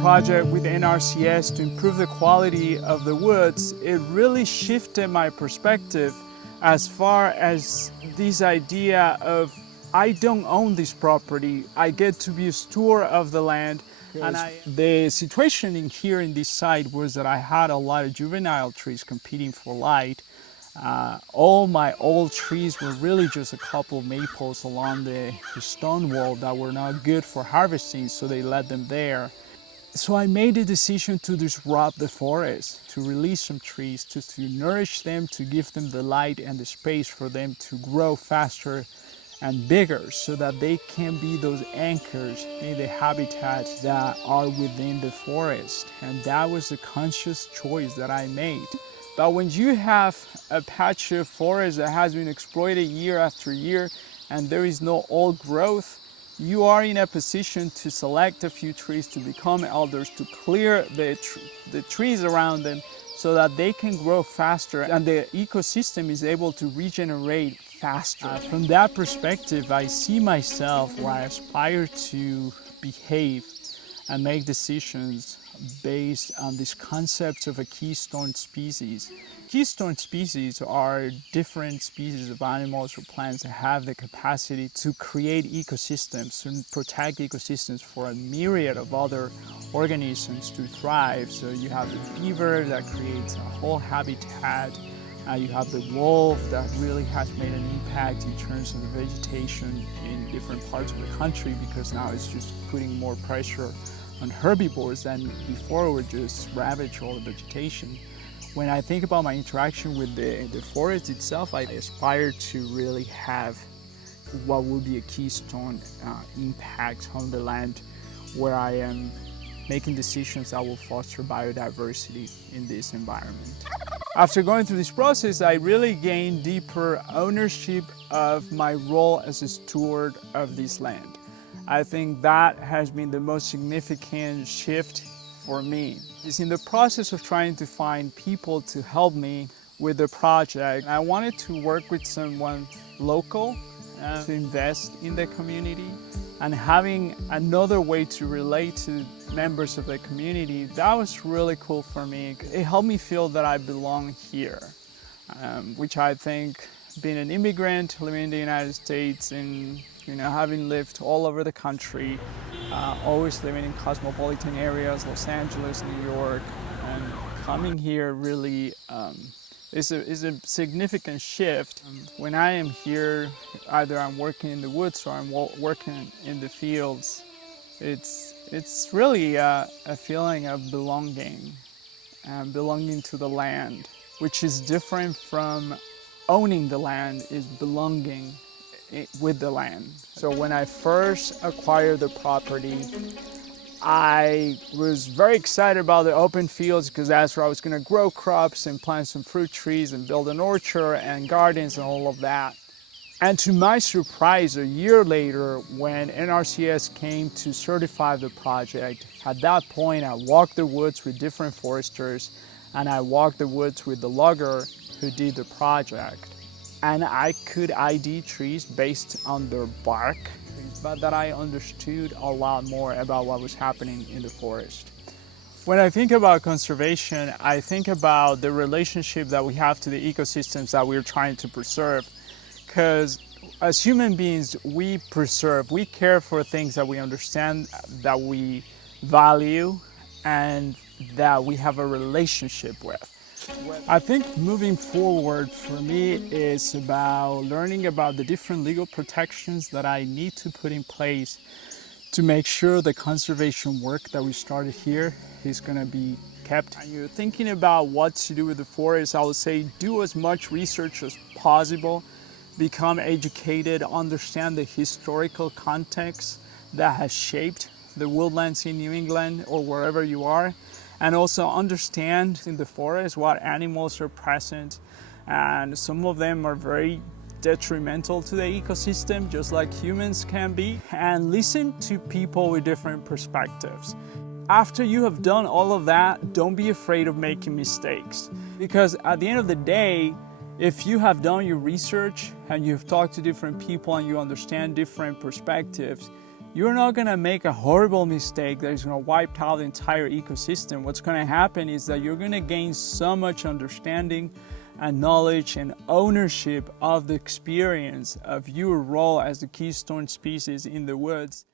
project with NRCS to improve the quality of the woods, it really shifted my perspective as far as this idea of I don't own this property, I get to be a steward of the land. And the situation here in this site was that I had a lot of juvenile trees competing for light. All my old trees were really just a couple of maples along the stone wall that were not good for harvesting, so they left them there. So I made the decision to disrupt the forest, to release some trees, to nourish them, to give them the light and the space for them to grow faster and bigger so that they can be those anchors in the habitats that are within the forest. And that was a conscious choice that I made. But when you have a patch of forest that has been exploited year after year and there is no old growth, you are in a position to select a few trees to become elders, to clear the trees around them so that they can grow faster and the ecosystem is able to regenerate faster. From that perspective, I see myself where I aspire to behave and make decisions based on these concepts of a keystone species. Keystone species are different species of animals or plants that have the capacity to create ecosystems and protect ecosystems for a myriad of other organisms to thrive. So you have the beaver that creates a whole habitat. You have the wolf that really has made an impact in terms of the vegetation in different parts of the country because now it's just putting more pressure on herbivores than before would just ravage all the vegetation. When I think about my interaction with the forest itself, I aspire to really have what would be a keystone impact on the land where I am making decisions that will foster biodiversity in this environment. After going through this process, I really gained deeper ownership of my role as a steward of this land. I think that has been the most significant shift for me. It's in the process of trying to find people to help me with the project. I wanted to work with someone local to invest in the community and having another way to relate to members of the community. That was really cool for me. It helped me feel that I belong here, which I think being an immigrant living in the United States and having lived all over the country, always living in cosmopolitan areas, Los Angeles, New York, and coming here really is a significant shift. When I am here, either I'm working in the woods or I'm working in the fields, it's really a feeling of belonging and belonging to the land, which is different from owning the land, is belonging with the land. So when I first acquired the property, I was very excited about the open fields because that's where I was going to grow crops and plant some fruit trees and build an orchard and gardens and all of that. And to my surprise, a year later, when NRCS came to certify the project, at that point I walked the woods with different foresters and I walked the woods with the logger who did the project. And I could ID trees based on their bark, but that I understood a lot more about what was happening in the forest. When I think about conservation, I think about the relationship that we have to the ecosystems that we're trying to preserve. Because as human beings, we preserve, we care for things that we understand, that we value, and that we have a relationship with. I think moving forward for me is about learning about the different legal protections that I need to put in place to make sure the conservation work that we started here is going to be kept. And you're thinking about what to do with the forest, I would say do as much research as possible, become educated, understand the historical context that has shaped the woodlands in New England or wherever you are. And also understand in the forest what animals are present, and some of them are very detrimental to the ecosystem, just like humans can be, and listen to people with different perspectives. After you have done all of that, don't be afraid of making mistakes, because at the end of the day, if you have done your research and you've talked to different people and you understand different perspectives, you're not gonna make a horrible mistake that is gonna wipe out the entire ecosystem. What's gonna happen is that you're gonna gain so much understanding and knowledge and ownership of the experience of your role as the keystone species in the woods.